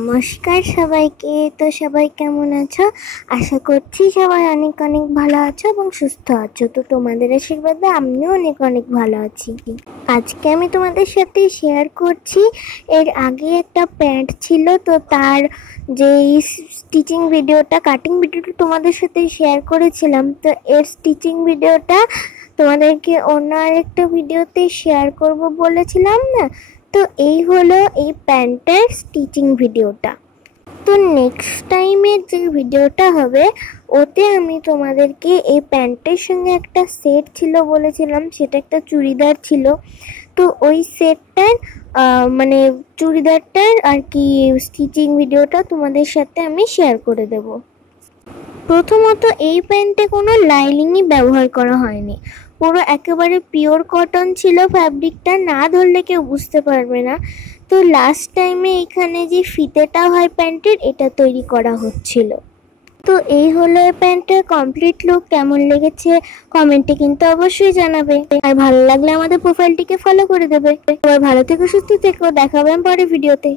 নমস্কার সবাইকে। তো সবাই কেমন আছো? আশা করছি সবাই অনেক অনেক ভালো আছো এবং সুস্থ আছো। তো তোমাদের আশীর্বাদে আমিও অনেক অনেক ভালো আছি। আজকে আমি তোমাদের সাথে শেয়ার করছি, এর আগে একটা প্যান্ট ছিল, তো তার যে স্টিচিং ভিডিওটা, কাটিং ভিডিওটা তোমাদের সাথে শেয়ার করেছিলাম, তো এর স্টিচিং ভিডিওটা তোমাদেরকে অন্য আরেকটা ভিডিওতে শেয়ার করব বলেছিলাম না। তো এই হলো এই প্যান্টের স্টিচিং ভিডিওটা। তো নেক্সট টাইমের যে ভিডিওটা হবে ওতে আমি তোমাদেরকে এই প্যান্টের সঙ্গে একটা সেট ছিল বলেছিলাম, সেটা একটা চুড়িদার ছিল। তো ওই সেটটার মানে চুড়িদারটার আর কি স্টিচিং ভিডিওটা তোমাদের সাথে আমি শেয়ার করে দেব। প্রথমত এই প্যান্টে কোনো লাইনিংই ব্যবহার করা হয়নি, পুরো একেবারে পিওর কটন ছিল ফ্যাব্রিকটা, না ধরলে কেউ বুঝতে পারবে না। তো লাস্ট টাইমে এখানে যে ফিতেটা হয় প্যান্টের, এটা তৈরি করা হচ্ছিল। তো এই হলো এই প্যান্টের কমপ্লিট লুক। কেমন লেগেছে কমেন্টে কিন্তু অবশ্যই জানাবে, আর ভালো লাগলে আমাদের প্রোফাইলটিকে ফলো করে দেবে। সবাই ভালো থেকো, সুস্থ থেকো, দেখা হবে পরের ভিডিওতে।